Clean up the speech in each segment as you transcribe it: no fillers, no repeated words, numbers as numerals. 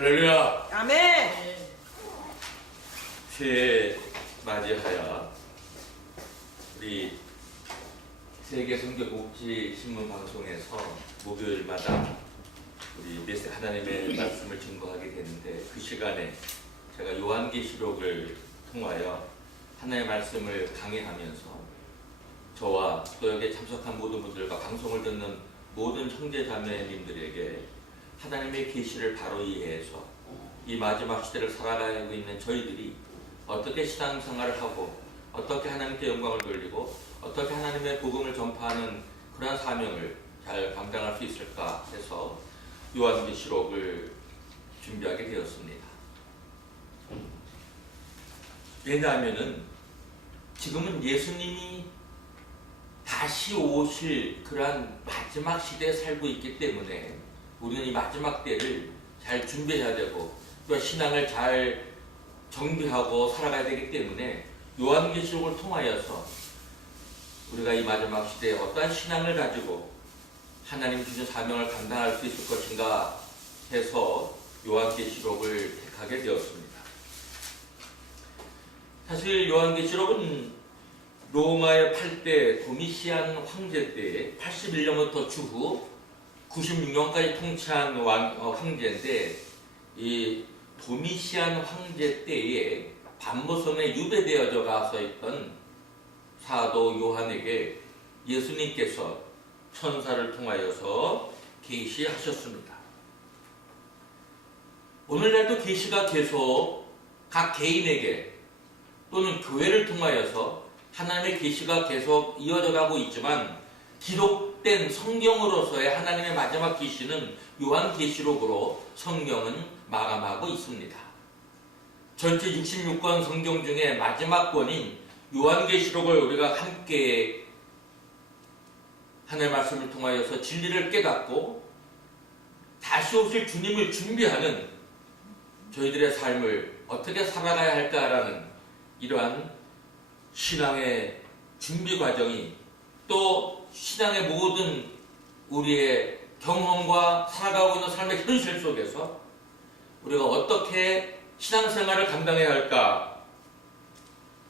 할렐루야. 아멘. 새해 맞이하여 우리 세계 선교복지 신문 방송에서 목요일마다 우리 하나님의 말씀을 증거하게 되는데, 그 시간에 제가 요한계시록을 통하여 하나님의 말씀을 강의하면서 저와 또 여기에 참석한 모든 분들과 방송을 듣는 모든 형제자매님들에게 하나님의 계시를 바로 이해해서 이 마지막 시대를 살아가고 있는 저희들이 어떻게 신앙생활을 하고 어떻게 하나님께 영광을 돌리고 어떻게 하나님의 복음을 전파하는 그러한 사명을 잘 감당할 수 있을까 해서 요한계시록을 준비하게 되었습니다. 왜냐하면은 지금은 예수님이 다시 오실 그러한 마지막 시대에 살고 있기 때문에 우리는 이 마지막 때를 잘 준비해야 되고 또 신앙을 잘 정비하고 살아가야 되기 때문에 요한계시록을 통하여서 우리가 이 마지막 시대에 어떠한 신앙을 가지고 하나님 주신 사명을 감당할 수 있을 것인가 해서 요한계시록을 택하게 되었습니다. 사실 요한계시록은 로마의 8대 도미시안 황제 때에 81년부터 추후 96년까지 통치한 황제인데, 이 도미시안 황제 때에 반모섬에 유배되어져 가서 있던 사도 요한에게 예수님께서 천사를 통하여서 계시하셨습니다. 오늘날도 계시가 계속 각 개인에게 또는 교회를 통하여서 하나님의 계시가 계속 이어져 가고 있지만, 기록된 성경으로서의 하나님의 마지막 계시는 요한계시록으로 성경은 마감하고 있습니다. 전체 66권 성경 중에 마지막 권인 요한계시록을 우리가 함께 하나님의 말씀을 통하여서 진리를 깨닫고 다시 오실 주님을 준비하는 저희들의 삶을 어떻게 살아가야 할까라는 이러한 신앙의 준비 과정이, 또 신앙의 모든 우리의 경험과 살아가고 있는 삶의 현실 속에서 우리가 어떻게 신앙생활을 감당해야 할까,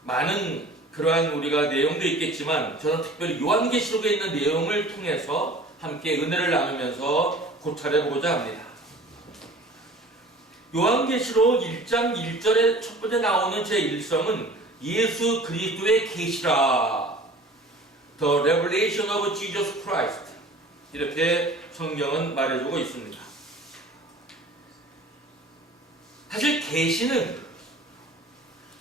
많은 그러한 우리가 내용도 있겠지만 저는 특별히 요한계시록에 있는 내용을 통해서 함께 은혜를 나누면서 고찰해보고자 합니다. 요한계시록 1장 1절에 첫 번째 나오는 제1성은 예수 그리스도의 계시라, The Revelation of Jesus Christ, 이렇게 성경은 말해주고 있습니다. 사실 계시는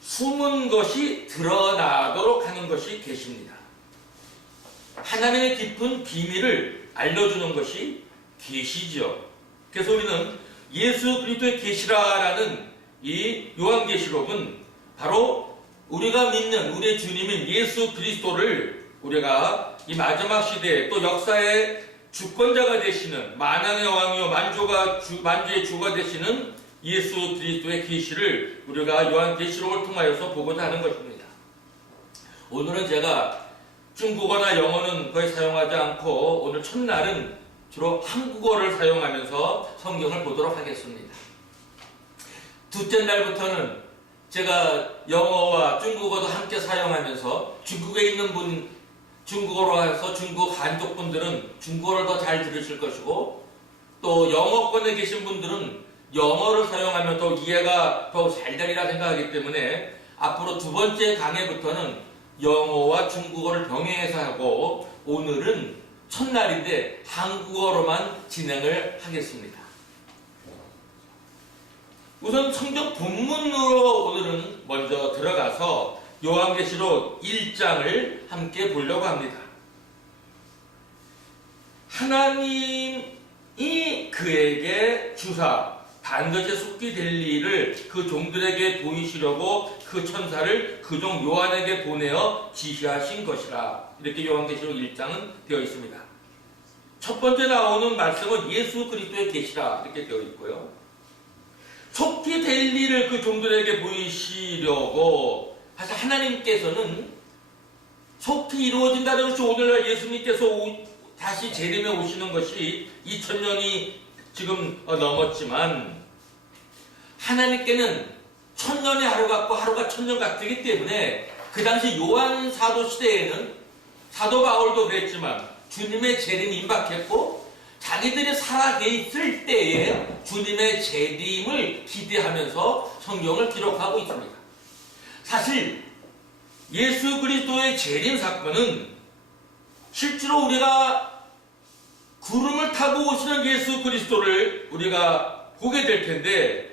숨은 것이 드러나도록 하는 것이 계시입니다. 하나님의 깊은 비밀을 알려주는 것이 계시죠. 그래서 우리는 예수 그리스도의 계시라라는 이 요한계시록은 바로 우리가 믿는 우리의 주님인 예수 그리스도를 우리가 이 마지막 시대에 또 역사의 주권자가 되시는 만왕의 왕이요 만주의 주가 되시는 예수 그리스도의 계시를 우리가 요한계시록을 통하여서 보고자 하는 것입니다. 오늘은 제가 중국어나 영어는 거의 사용하지 않고 오늘 첫날은 주로 한국어를 사용하면서 성경을 보도록 하겠습니다. 둘째 날부터는 제가 영어와 중국어도 함께 사용하면서 중국에 있는 분, 중국어로 해서 중국 한족 분들은 중국어를 더 잘 들으실 것이고, 또 영어권에 계신 분들은 영어를 사용하면 더 이해가 더 잘 되리라 생각하기 때문에 앞으로 두 번째 강의부터는 영어와 중국어를 병행해서 하고, 오늘은 첫날인데 한국어로만 진행을 하겠습니다. 우선 성경 본문으로 오늘은 먼저 들어가서 요한계시록 1장을 함께 보려고 합니다. 하나님이 그에게 주사 반드시 속히 될 일을 그 종들에게 보이시려고 그 천사를 그 종 요한에게 보내어 지시하신 것이라, 이렇게 요한계시록 1장은 되어 있습니다. 첫 번째 나오는 말씀은 예수 그리스도의 계시라 이렇게 되어 있고요. 속히 될 일을 그 종들에게 보이시려고, 사실 하나님께서는 속히 이루어진다는 것이, 오늘날 예수님께서 다시 재림에 오시는 것이 2000년이 지금 넘었지만 하나님께는 천년의 하루 같고 하루가 천년 같기 때문에 그 당시 요한 사도 시대에는 사도 바울도 그랬지만 주님의 재림이 임박했고 자기들이 살아계실 때에 주님의 재림을 기대하면서 성경을 기록하고 있습니다. 사실 예수 그리스도의 재림 사건은 실제로 우리가 구름을 타고 오시는 예수 그리스도를 우리가 보게 될 텐데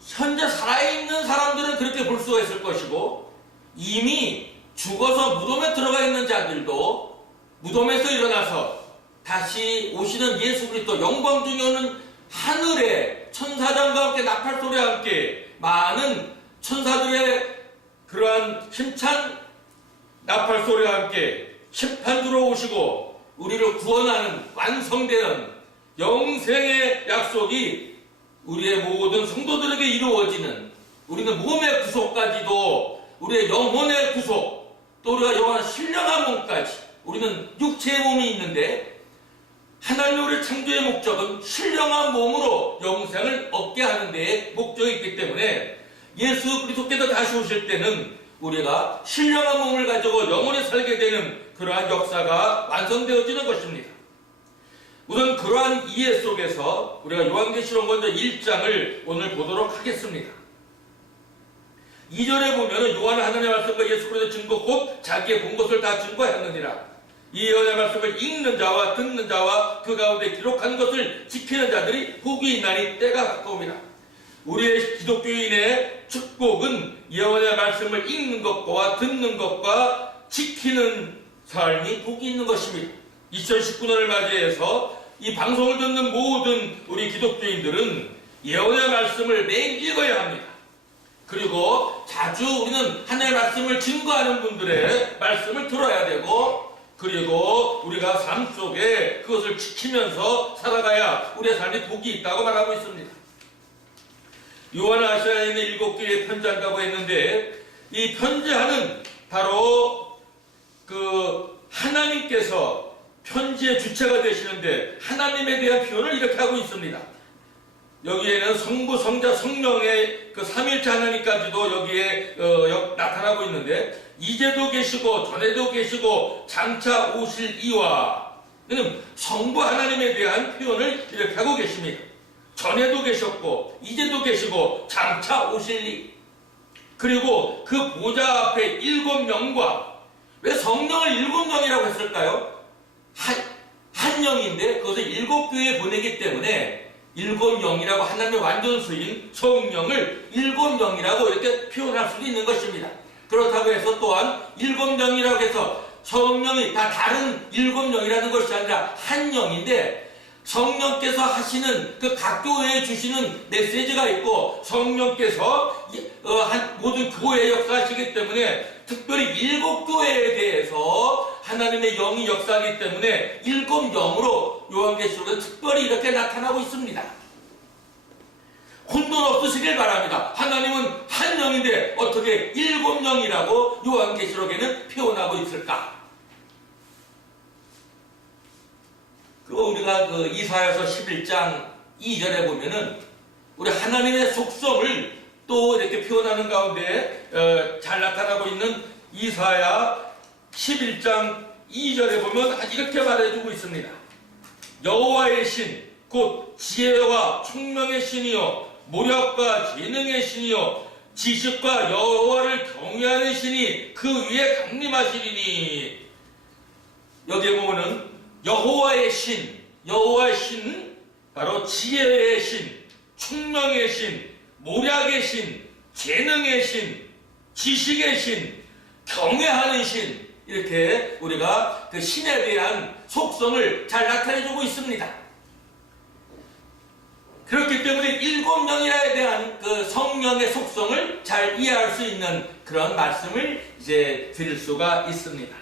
현재 살아있는 사람들은 그렇게 볼 수가 있을 것이고 이미 죽어서 무덤에 들어가 있는 자들도 무덤에서 일어나서 다시 오시는 예수 그리스도 영광 중에 오는 하늘에 천사장과 함께 나팔소리와 함께 많은 천사들의 그러한 힘찬 나팔소리와 함께 심판주로 오시고 우리를 구원하는 완성되는 영생의 약속이 우리의 모든 성도들에게 이루어지는 우리는 몸의 구속까지도 우리의 영혼의 구속 또 우리가 영원한 신령한 몸까지 우리는 육체의 몸이 있는데 하나님의 우리 창조의 목적은 신령한 몸으로 영생을 얻게 하는 데에 목적이 있기 때문에 예수 그리스도께서 다시 오실 때는 우리가 신령한 몸을 가지고 영원히 살게 되는 그러한 역사가 완성되어지는 것입니다. 우선 그러한 이해 속에서 우리가 요한계시록 먼저 1장을 오늘 보도록 하겠습니다. 2절에 보면 요한은 하나님의 말씀과 예수 그리스도의 증거 곧 자기의 본 것을 다 증거하였느니라. 이 예언의 말씀을 읽는 자와 듣는 자와 그 가운데 기록한 것을 지키는 자들이 복이 있나니 때가 가까움이라. 우리의 기독교인의 축복은 예언의 말씀을 읽는 것과 듣는 것과 지키는 삶이 복이 있는 것입니다. 2019년을 맞이해서 이 방송을 듣는 모든 우리 기독교인들은 예언의 말씀을 매일 읽어야 합니다. 그리고 자주 우리는 하나님의 말씀을 증거하는 분들의 말씀을 들어야 되고 그리고 우리가 삶 속에 그것을 지키면서 살아가야 우리의 삶에 복이 있다고 말하고 있습니다. 요한 아시아에 있는 7개의 편지한다고 했는데 이 편지하는 바로 그 하나님께서 편지의 주체가 되시는데 하나님에 대한 표현을 이렇게 하고 있습니다. 여기에는 성부, 성자, 성령의 그 삼일체 하나님까지도 여기에 나타나고 있는데 이제도 계시고 전에도 계시고 장차 오실 이와 성부 하나님에 대한 표현을 이렇게 하고 계십니다. 전에도 계셨고 이제도 계시고 장차 오실 이 그리고 그 보좌 앞에 7명과 왜 성령을 7명이라고 했을까요? 한 영인데 그것을 7교회에 보내기 때문에 7영이라고 하나님의 완전수인 성령을 7영이라고 이렇게 표현할 수도 있는 것입니다. 그렇다고 해서 또한 7영이라고 해서 성령이 다 다른 7영이라는 것이 아니라 한 영인데 성령께서 하시는 그 각 교회에 주시는 메시지가 있고 성령께서 모든 교회에 역사하시기 때문에 특별히 7교회에 대해서 하나님의 영이 역사하기 때문에 7영으로 요한계시록에 특별히 이렇게 나타나고 있습니다. 혼돈 없으시길 바랍니다. 하나님은 한 영인데 어떻게 7영이라고 요한계시록에는 표현하고 있을까? 그리고 우리가 그 이사야서 11장 2절에 보면은 우리 하나님의 속성을 또 이렇게 표현하는 가운데 잘 나타나고 있는 이사야 11장 2절에 보면 이렇게 말해주고 있습니다. 여호와의 신, 곧 지혜와 총명의 신이요 모략과 재능의 신이요 지식과 여호와를 경외하는 신이 그 위에 강림하시리니. 여기에 보면은 여호와의 신, 여호와의 신, 바로 지혜의 신, 총명의 신, 모략의 신, 재능의 신, 지식의 신, 경외하는 신, 이렇게 우리가 그 신에 대한 속성을 잘 나타내주고 있습니다. 그렇기 때문에 7영이라에 대한 그 성령의 속성을 잘 이해할 수 있는 그런 말씀을 이제 드릴 수가 있습니다.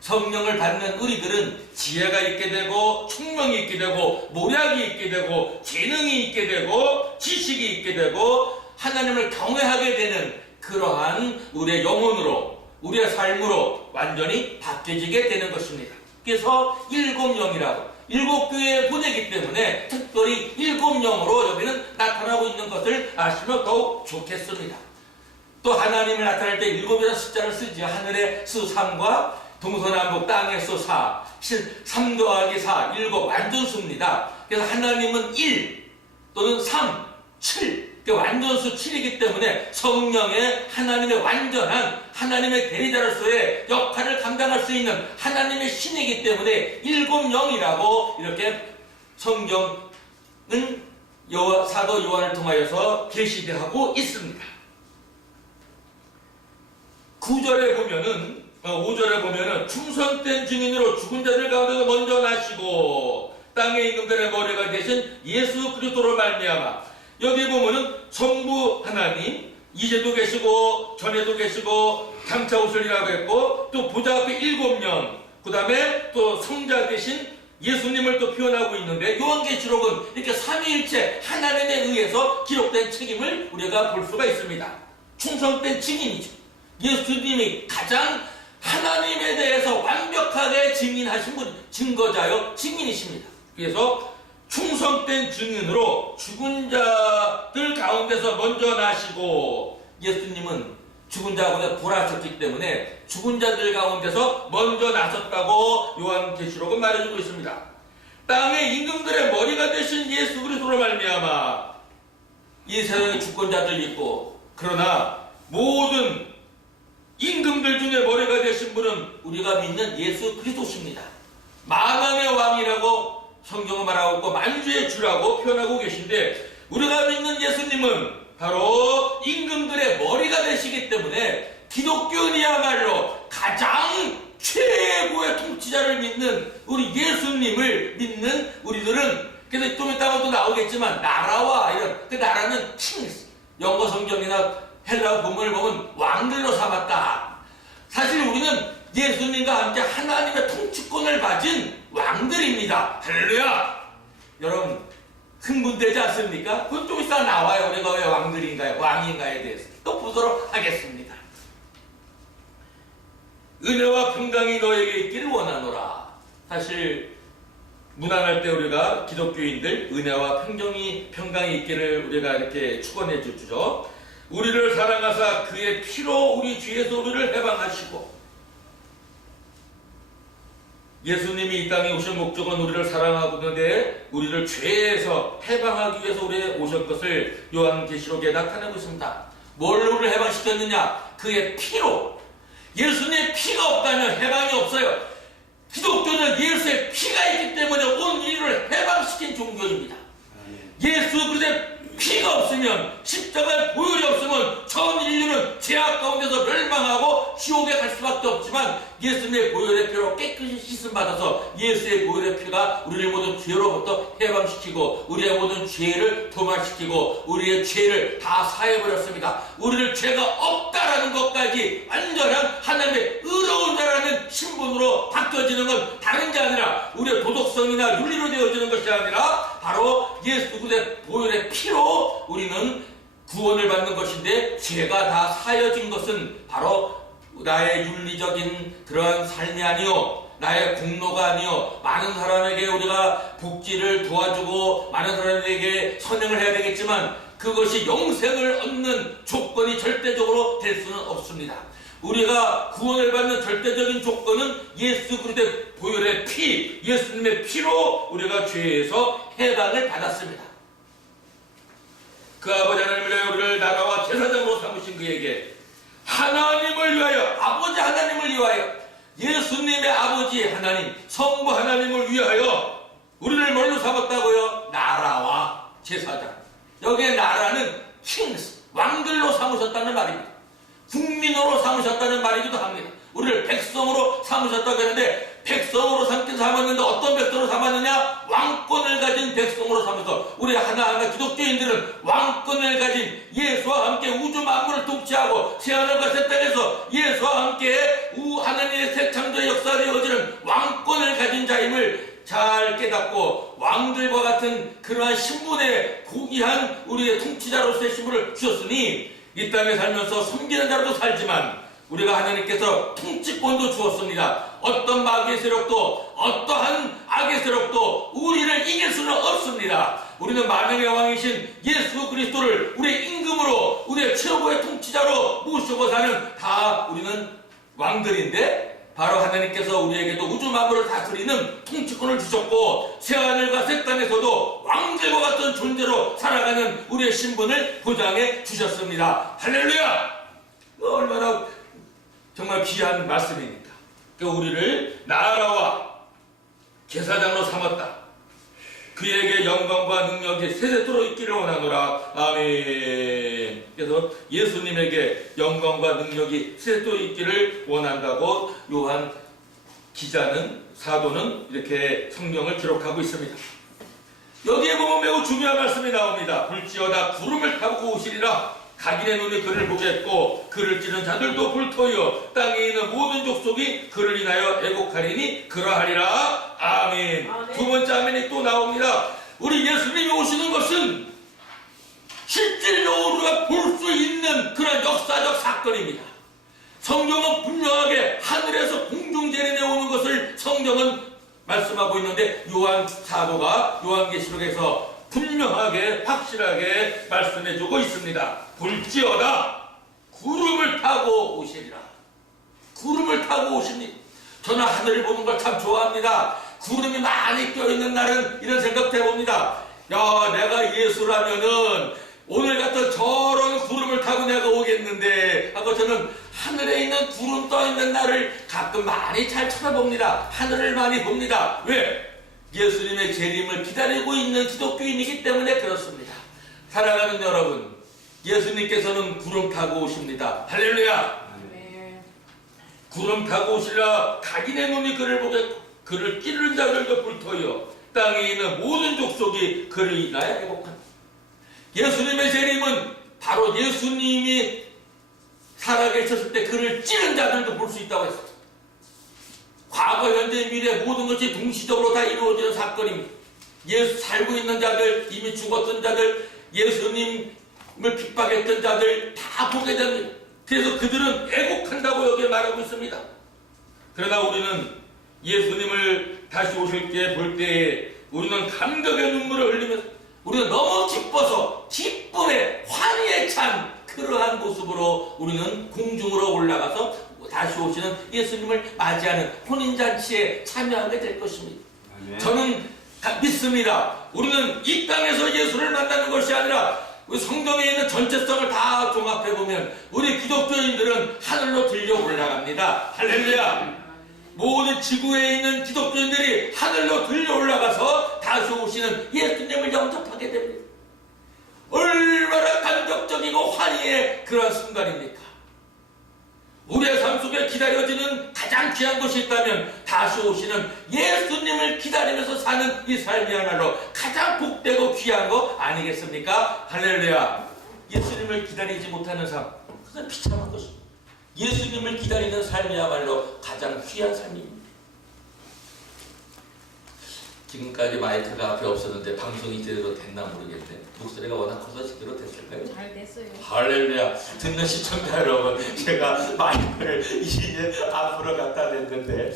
성령을 받는 우리들은 지혜가 있게 되고 총명이 있게 되고 모략이 있게 되고 재능이 있게 되고 지식이 있게 되고 하나님을 경외하게 되는 그러한 우리의 영혼으로 우리의 삶으로 완전히 바뀌어지게 되는 것입니다. 그래서 7영이라고 7교회에 보내기 때문에 특별히 7영으로 여기는 나타나고 있는 아시면 더욱 좋겠습니다. 또 하나님을 나타낼 때 7이라는 숫자를 쓰지. 하늘의 수 3과 동서남북 땅의 수 4, 3 더하기 4, 7 완전수입니다. 그래서 하나님은 1 또는 3, 7 완전수 7이기 때문에 성령의 하나님의 완전한 하나님의 대리자로서의 역할을 감당할 수 있는 하나님의 신이기 때문에 7영이라고 이렇게 성경은 사도 요한을 통하여서 계시되고 있습니다. 9절에 보면은 5절에 보면은 충성된 증인으로 죽은 자들 가운데서 먼저 나시고 땅의 임금들의 머리가 되신 예수 그리스도로 말미암아. 여기 보면은 성부 하나님, 이제도 계시고 전에도 계시고 장차 오시리라고 했고 또 보좌 앞에 7명, 그 다음에 또 성자 되신 예수님을 또 표현하고 있는데 요한계시록은 이렇게 삼위일체 하나님에 의해서 기록된 책임을 우리가 볼 수가 있습니다. 충성된 증인이죠. 예수님이 가장 하나님에 대해서 완벽하게 증인하신 분, 증거자요 증인이십니다. 그래서 충성된 증인으로 죽은 자들 가운데서 먼저 나시고, 예수님은 죽은 자 가운데 부활하셨기 때문에 죽은 자들 가운데서 먼저 나섰다고 요한계시록은 말해주고 있습니다. 땅의 임금들의 머리가 되신 예수 그리스도로 말미암아. 이 세상에 주권자들이 있고, 그러나 모든 임금들 중에 머리가 되신 분은 우리가 믿는 예수 그리스도십니다. 만왕의 왕이라고 성경은 말하고 있고 만주의 주라고 표현하고 계신데, 우리가 믿는 예수님은 바로 임금들의 머리가 되시기 때문에 기독교인이야말로 가장 최고의 통치자를 믿는 우리 예수님을 믿는 우리들은, 그래서 좀 이따가 또 나오겠지만 나라와 이런, 그 나라는 kings, 영어 성경이나 헬라 본문을 보면 왕들로 삼았다. 사실 우리는 예수님과 함께 하나님의 통치권을 가진 왕들입니다. 할렐루야! 여러분 흥분되지 않습니까? 그건 좀 이따 나와요. 우리가 왜 왕들인가요? 왕인가에 대해서 또 보도록 하겠습니다. 은혜와 평강이 너에게 있기를 원하노라. 사실 문안할 때 우리가 기독교인들 은혜와 평강이 있기를 우리가 이렇게 축원해 주죠. 우리를 사랑하사 그의 피로 우리 죄에서 우리를 해방하시고, 예수님이 이 땅에 오신 목적은 우리를 사랑하는데 우리를 죄에서 해방하기 위해서 우리에 오신 것을 요한계시록에 나타내고 있습니다. 뭘로 우리를 해방시켰느냐? 그의 피로. 예수님의 피가 없다면 해방이 없어요. 기독교는 예수의 피가 있기 때문에 온 인류를 해방시킨 종교입니다. 예수 그리스도의 피가 없으면, 십자가의 보혈이 없으면 전 인류는 죄악 가운데서 멸망하고 지옥에 갈 수밖에 없지만, 예수님의 보혈의 피로 깨끗이 씻음 받아서 예수의 보혈의 피가 우리를 모든 죄로부터 해방시키고 우리의 모든 죄를 도말시키고 우리의 죄를 다 사해버렸습니다. 우리를 죄가 없다라는 것까지 완전한 하나님의 의로운 자라는 신분으로 바뀌어지는 건 다른 게 아니라 우리의 도덕성이나 윤리로 되어지는 것이 아니라 바로 예수 그리스도의 보혈의 피로 우리는 구원을 받는 것인데, 죄가 다 사여진 것은 바로 나의 윤리적인 그러한 삶이 아니요, 나의 공로가 아니요, 많은 사람에게 우리가 복지를 도와주고 많은 사람에게 선행을 해야 되겠지만 그것이 영생을 얻는 조건이 절대적으로 될 수는 없습니다. 우리가 구원을 받는 절대적인 조건은 예수 그리스도의 보혈의 피, 예수님의 피로 우리가 죄에서 해방을 받았습니다. 그 아버지 하나님을 위하여 우리를 나라와 제사장으로 삼으신 그에게 하나님을 위하여, 아버지 하나님을 위하여, 예수님의 아버지 하나님, 성부 하나님을 위하여 우리를 뭘로 삼았다고요? 나라와 제사장. 여기에 나라는 킹스, 왕들로 삼으셨다는 말입니다. 국민으로 삼으셨다는 말이기도 합니다. 우리를 백성으로 삼으셨다고 했는데, 백성으로 삼았는데 어떤 백성으로 삼았느냐? 왕권을 가진 백성으로 삼아서, 우리 하나하나 기독교인들은 왕권을 가진, 예수와 함께 우주 만물을 통치하고 새하늘과 새 땅에서 예수와 함께 하나님의 새 창조의 역사를 이어지는 왕권을 가진 자임을 잘 깨닫고, 왕들과 같은 그러한 신분의 고귀한 우리의 통치자로서의 신분을 주셨으니 이 땅에 살면서 섬기는 자로도 살지만 우리가 하나님께서 통치권도 주었습니다. 어떤 마귀의 세력도 어떠한 악의 세력도 우리를 이길 수는 없습니다. 우리는 만왕의 왕이신 예수 그리스도 그리스도를 우리의 임금으로, 우리의 최고의 통치자로 모시고 사는 다 우리는 왕들인데, 바로 하나님께서 우리에게도 우주 만물을 다스리는 통치권을 주셨고, 새하늘과 새 땅에서도 왕들과 같은 존재로 살아가는 우리의 신분을 보장해 주셨습니다. 할렐루야! 얼마나 정말 귀한 말씀입니까? 우리를 나라와 제사장으로 삼았다. 그에게 영광과 능력이 세세토록 있기를 원하노라. 아멘. 그래서 예수님에게 영광과 능력이 세세토록 있기를 원한다고 요한 기자는, 사도는 이렇게 성경을 기록하고 있습니다. 여기에 보면 매우 중요한 말씀이 나옵니다. 볼지어다 구름을 타고 오시리라. 각인의 눈이 그를 보겠고 그를 찌른 자들도 불토여 땅에 있는 모든 족속이 그를 인하여 애곡하리니 그러하리라. 아멘. 아멘. 두 번째 아멘이 또 나옵니다. 우리 예수님이 오시는 것은 실질적으로 우리가 볼 수 있는 그런 역사적 사건입니다. 성경은 분명하게 하늘에서 공중 재림에 오는 것을 성경은 말씀하고 있는데, 요한 사도가 요한계시록에서 분명하게 확실하게 말씀해주고 있습니다. 볼지어다 구름을 타고 오시리라. 구름을 타고 오십니다. 저는 하늘을 보는 걸 참 좋아합니다. 구름이 많이 껴있는 날은 이런 생각도 해봅니다. 야, 내가 예수라면은 오늘 같은 저런 구름을 타고 내가 오겠는데 하고 저는 하늘에 있는 구름 떠있는 날을 가끔 많이 잘 쳐다봅니다. 하늘을 많이 봅니다. 왜? 예수님의 재림을 기다리고 있는 기독교인이기 때문에 그렇습니다. 사랑하는 여러분, 예수님께서는 구름 타고 오십니다. 할렐루야. 네. 구름 타고 오시라. 각인의 눈이 그를 보겠고 그를 찌르는 자들도 불토여 땅에 있는 모든 족속이 그를 인하여 회복한다. 예수님의 재림은 바로 예수님이 살아계셨을 때 그를 찌른 자들도 볼 수 있다고 했습니다. 과거, 현재, 미래 모든 것이 동시적으로 다 이루어지는 사건입니다. 예수 살고 있는 자들, 이미 죽었던 자들, 예수님을 핍박했던 자들 다 보게 됩니다. 그래서 그들은 애곡한다고 여기에 말하고 있습니다. 그러나 우리는 예수님을 다시 오실 때 볼 때에 우리는 감격의 눈물을 흘리면서 우리는 너무 기뻐서 기쁨에 환희에 찬 그러한 모습으로 우리는 공중으로 올라가서 다시 오시는 예수님을 맞이하는 혼인잔치에 참여하게 될 것입니다. 아멘. 저는 믿습니다. 우리는 이 땅에서 예수를 만나는 것이 아니라 우리 성경에 있는 전체성을 다 종합해보면 우리 기독교인들은 하늘로 들려 올라갑니다. 할렐루야. 모든 지구에 있는 기독교인들이 하늘로 들려 올라가서 다시 오시는 예수님을 영접하게 됩니다. 얼마나 감격적이고 환희의 그런 순간입니까? 우리의 삶 속에 기다려지는 가장 귀한 것이 있다면 다시 오시는 예수님을 기다리면서 사는 이 삶이야말로 가장 복되고 귀한 거 아니겠습니까? 할렐루야. 예수님을 기다리지 못하는 삶, 그것은 비참한 것입니다. 예수님을 기다리는 삶이야말로 가장 귀한 삶입니다. 지금까지 마이크가 앞에 없었는데 방송이 제대로 됐나 모르겠네. 목소리가 워낙 커서 제대로 됐을까요? 잘 됐어요. 할렐루야. 듣는 시청자 여러분, 제가 마이크를 이제 앞으로 갖다 댔는데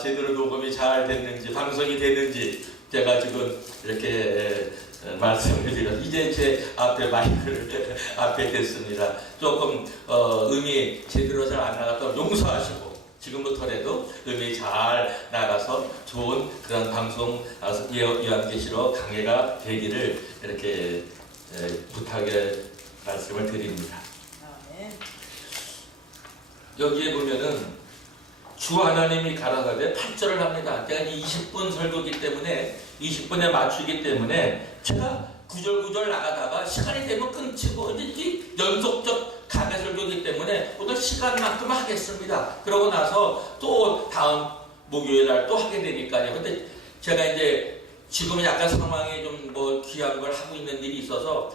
제대로 녹음이 잘 됐는지 방송이 됐는지 제가 지금 이렇게 말씀을 드려서 이제 제 앞에 마이크를 앞에 댔습니다. 조금 음이 제대로 잘 안 나갔다면 용서하시고 지금부터라도 음이 잘 나가서 좋은 그런 방송 요한계시록 강해가 되기를 이렇게 부탁의 말씀을 드립니다. 여기에 보면은 주 하나님이 가라사대 8절을 합니다. 제가 20분 설교기 때문에 20분에 맞추기 때문에 제가 구절구절 나가다가 시간이 되면 끊치고 이제 연속적 강해 설교기 때문에 오늘 시간만큼 하겠습니다. 그러고 나서 또 다음 목요일 날 또 하게 되니까요. 근데 제가 이제 지금 약간 상황이 좀 뭐 귀한 걸 하고 있는 일이 있어서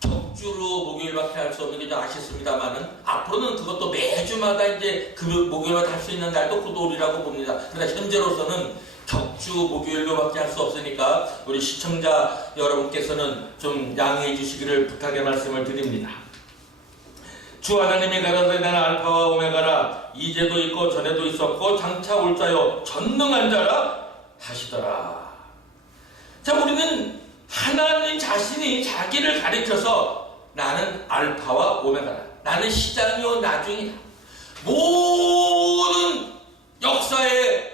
격주로 목요일밖에 할 수 없는 게 좀 아쉽습니다만은 앞으로는 그것도 매주마다 이제 그 목요일마다 할 수 있는 날도 고도리라고 봅니다. 그러나 현재로서는 격주 목요일로밖에 할 수 없으니까 우리 시청자 여러분께서는 좀 양해해 주시기를 부탁의 말씀을 드립니다. 주 하나님이 가라사대 나는 알파와 오메가라, 이제도 있고 전에도 있었고 장차 올 자요 전능한 자라 하시더라. 자, 우리는 하나님 자신이 자기를 가리켜서 나는 알파와 오메가다. 나는 시작이요 나중이다. 모든 역사의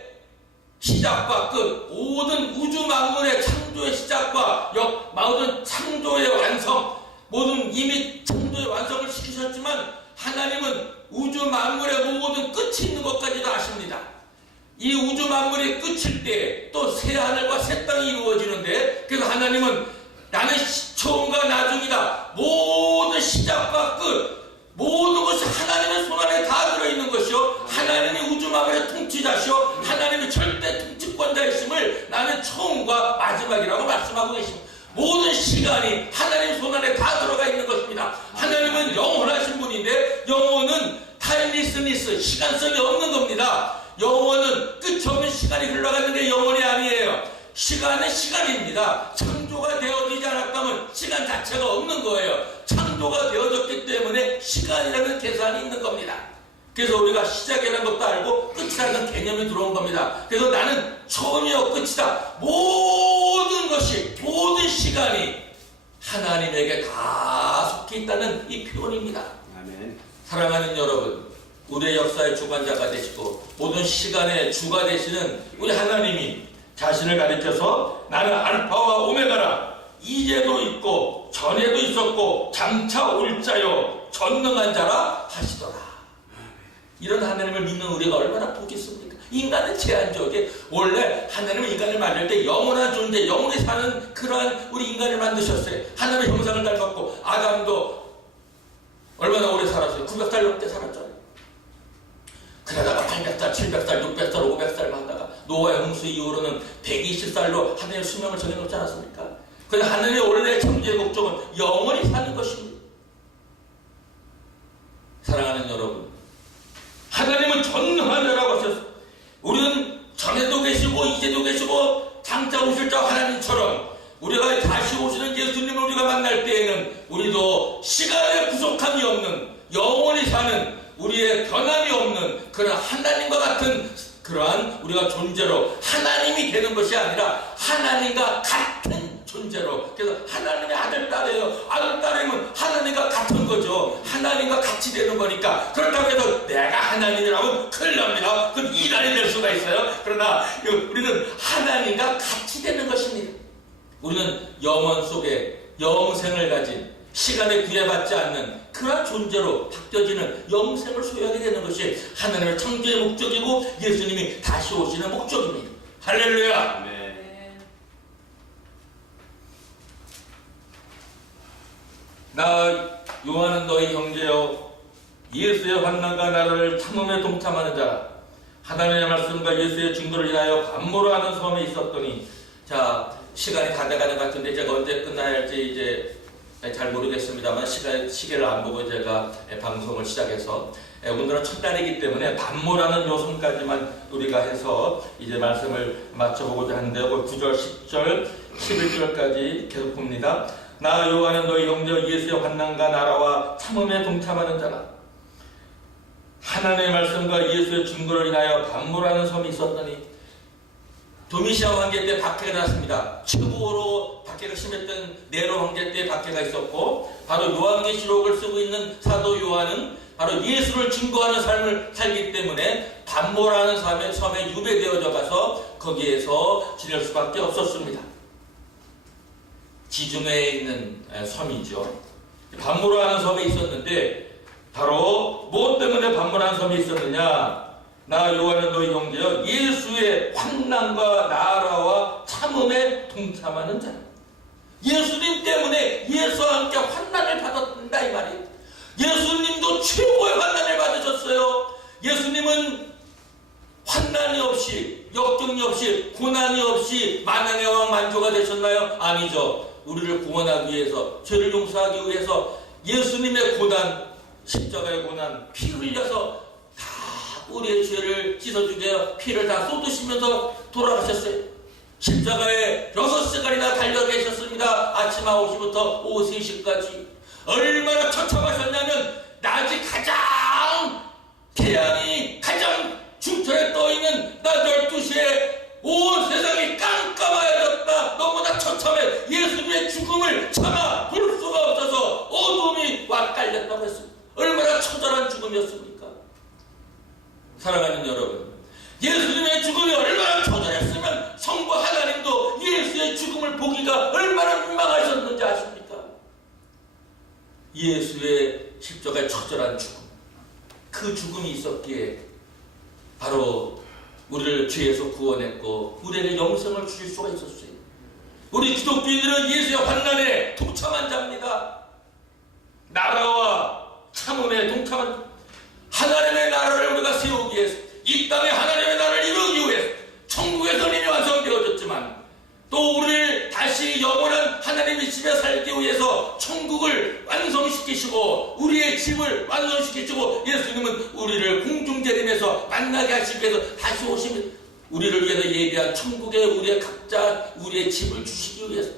시작과 끝, 모든 우주 만물의 창조의 시작과 모든 창조의 완성, 모든 이미 창조의 완성을 시키셨지만 하나님은 우주 만물의 모든 끝이 있는 것까지도 아십니다. 이 우주 만물이 끝일 때 또 새 하늘과 새 땅이 이루어지는데, 그래서 하나님은 나는 처음과 나중이다. 모든 시작과 끝, 모든 것이 하나님의 손 안에 다 들어있는 것이요, 하나님이 우주 만물의 통치자시요, 하나님이 절대 통치권자이심을 나는 처음과 마지막이라고 말씀하고 계십니다. 모든 시간이 하나님 손 안에 다 들어가 있는 것입니다. 하나님은 영원하신 분인데, 영원은 타임리스니스, 시간성이 없는 겁니다. 영원은 끝이 없는 시간이 흘러가는 게 영원이 아니에요. 시간은 시간입니다. 창조가 되어지지 않았다면 시간 자체가 없는 거예요. 창조가 되어졌기 때문에 시간이라는 계산이 있는 겁니다. 그래서 우리가 시작이라는 것도 알고 끝이라는 개념이 들어온 겁니다. 그래서 나는 처음이요 끝이다. 모든 것이, 모든 시간이 하나님에게 다 속해 있다는 이 표현입니다. 아멘. 사랑하는 여러분, 우리의 역사의 주관자가 되시고 모든 시간의 주가 되시는 우리 하나님이 자신을 가리켜서 나는 알파와 오메가라, 이제도 있고 전에도 있었고 장차 올 자요 전능한 자라 하시더라. 이런 하나님을 믿는 우리가 얼마나 복이 있습니까? 인간은 제한적이게, 원래 하나님은 인간을 만들 때 영원한 존재, 영원히 사는 그러한 우리 인간을 만드셨어요. 하나님의 형상을 닮았고, 아담도 얼마나 오래 살았어요? 900살 넘게 살았잖아요. 그러다가 800살, 700살, 600살, 500살만 하다가 노아의 홍수 이후로는 120살로 하나님의 수명을 정해놓지 않았습니까? 그런데 하나님의 원래 창조의 목적은 영원히 사는 것입니다. 사랑하는 여러분, 하나님은 전능한 자라고 하셨어요. 우리는 전에도 계시고 이제도 계시고 장차 오실 자 하나님처럼 우리가 다시 오시는 예수님을 우리가 만날 때에는 우리도 시간에 부족함이 없는, 영원히 사는, 우리의 변함이 없는 그런 하나님과 같은 그러한 우리가 존재로 하나님이 되는 것이 아니라 하나님과 같은 존재로, 그래서 하나님의 아들, 딸이에요. 아들, 딸이면 하나님과 같은 거죠. 하나님과 같이 되는 거니까. 그렇다고 해서 내가 하나님이라면 큰일 납니다. 그건 이란이 될 수가 있어요. 그러나 우리는 하나님과 같이 되는 것입니다. 우리는 영원 속에 영생을 가진, 시간에 구애받지 않는 그러한 존재로 바뀌어지는 영생을 소유하게 되는 것이 하나님의 창조의 목적이고 예수님이 다시 오시는 목적입니다. 할렐루야. 네. 나 요한은 너희 형제여, 예수의 환난과 나라를 참음에 동참하는 자라. 하나님의 말씀과 예수의 증거를 위하여 반모라는 섬에 있었더니, 자, 시간이 다 돼가는 것 같은데 제가 언제 끝나야 할지 이제 잘 모르겠습니다만 시계를 안 보고 제가 방송을 시작해서, 오늘은 첫날이기 때문에 반모라는 요성까지만 우리가 해서 이제 말씀을 맞춰보고자 하는데요. 9절, 10절, 11절까지 계속 봅니다. 나 요한은 너희 형제 예수의 환난과 나라와 참음에 동참하는 자라. 하나님의 말씀과 예수의 증거를 인하여 반모라는 섬이 있었더니, 도미시아 황제 때 박해가 났습니다. 최고로 박해가 심했던 네로 황제 때 박해가 있었고, 바로 요한계시록을 쓰고 있는 사도 요한은 바로 예수를 증거하는 삶을 살기 때문에 반모라는 섬에 유배되어져 가서 거기에서 지낼 수밖에 없었습니다. 지중해에 있는 섬이죠. 반모라는 섬에 있었는데, 바로 무엇 때문에 반모라는 섬에 있었느냐? 나 요한은 너희 형제여, 예수의 환난과 나라와 참음에 동참하는 자. 예수님 때문에 예수와 함께 환난을 받았다 이 말이에요. 예수님도 최고의 환난을 받으셨어요. 예수님은 환난이 없이, 역경이 없이, 고난이 없이 만왕의 왕 만조가 되셨나요? 아니죠. 우리를 구원하기 위해서, 죄를 용서하기 위해서 예수님의 고난, 십자가의 고난, 피 흘려서 우리의 죄를 씻어주게 해요. 피를 다 쏟으시면서 돌아가셨어요. 십자가에 6시간이나 달려 계셨습니다. 아침 9시부터 오후 3시까지. 얼마나 처참하셨냐면, 낮이 가장, 태양이 가장 중천에 떠있는 낮 12시에 온 세상이 깜깜해졌다. 너무나 처참해. 예수님의 죽음을 참아 볼 수가 없어서 어둠이 와 깔렸다고 했습니다. 얼마나 처절한 죽음이었습니까? 사랑하는 여러분, 예수님의 죽음이 얼마나 처절했으면 성부 하나님도 예수의 죽음을 보기가 얼마나 민망하셨는지 아십니까? 예수의 십자가의 처절한 죽음, 그 죽음이 있었기에 바로 우리를 죄에서 구원했고 우리에게 영생을 주실 수가 있었어요. 우리 기독교인들은 예수의 환난에 동참한 자입니다. 나라와 참음에 동참한, 하나님의 나라를 우리가 세우기 위해서, 이 땅에 하나님의 나라를 이루기 위해서 천국에서 이미 완성되어졌지만 또 우리를 다시 영원한 하나님의 집에 살기 위해서 천국을 완성시키시고 우리의 집을 완성시키시고 예수님은 우리를 공중재림에서 만나게 하시기 위해서 다시 오시면 우리를 위해서 예비한 천국에 우리의 각자 우리의 집을 주시기 위해서.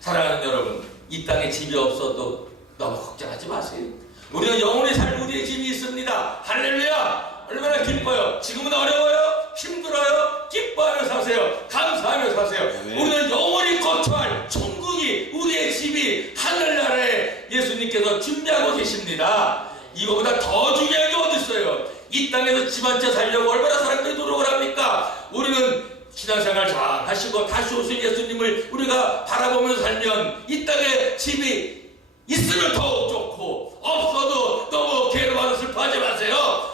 사랑하는 여러분, 이 땅에 집이 없어도 너무 걱정하지 마세요. 우리는 영원히 살 우리의 집이 있습니다. 할렐루야! 얼마나 기뻐요. 지금은 어려워요, 힘들어요, 기뻐하며 사세요, 감사하며 사세요. 우리는 영원히 거처할 천국이, 우리의 집이 하늘나라에 예수님께서 준비하고 계십니다. 이거보다 더 중요한 게 어디 있어요? 이 땅에서 집 한 채 살려고 얼마나 사람들이 노력을 합니까? 우리는 신앙생활 잘 하시고 다시 오실 예수님을 우리가 바라보면서 살면 이 땅에 집이 있으면 더욱 좋고 없어도 너무 괴로워서 슬퍼하지 마세요.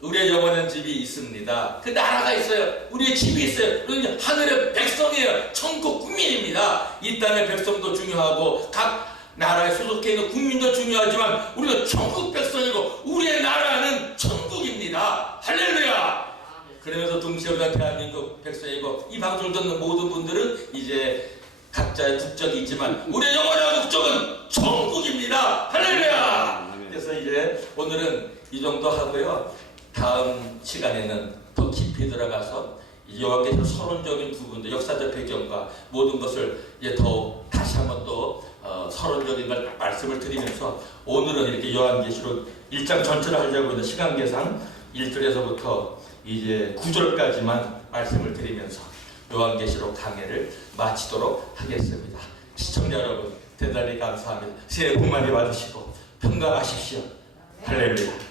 우리의 영원한 집이 있습니다. 그 나라가 있어요. 우리의 집이 있어요. 우리는 하늘의 백성이에요. 천국 국민입니다. 이 땅의 백성도 중요하고 각 나라에 소속해 있는 국민도 중요하지만 우리는 천국 백성이고 우리의 나라는 천국입니다. 할렐루야! 그러면서 동시에 우리가 대한민국 백성이고 이 방송을 듣는 모든 분들은 이제 각자의 국적이 있지만 우리의 영원한 국적은 천국입니다. 할렐루야! 그래서 이제 오늘은 이 정도 하고요. 다음 시간에는 더 깊이 들어가서 요한계시록 서론적인 부분들, 역사적 배경과 모든 것을 이제 더욱 다시 한번 또 서론적인 걸 말씀을 드리면서 오늘은 이렇게 요한계시록 1장 전체를 하려고 있는 시간 계산 1절에서부터 이제 9절까지만 말씀을 드리면서 요한계시록 강해를 마치도록 하겠습니다. 시청자 여러분 대단히 감사합니다. 새해 복 많이 받으시고 평강하십시오. 할렐루야.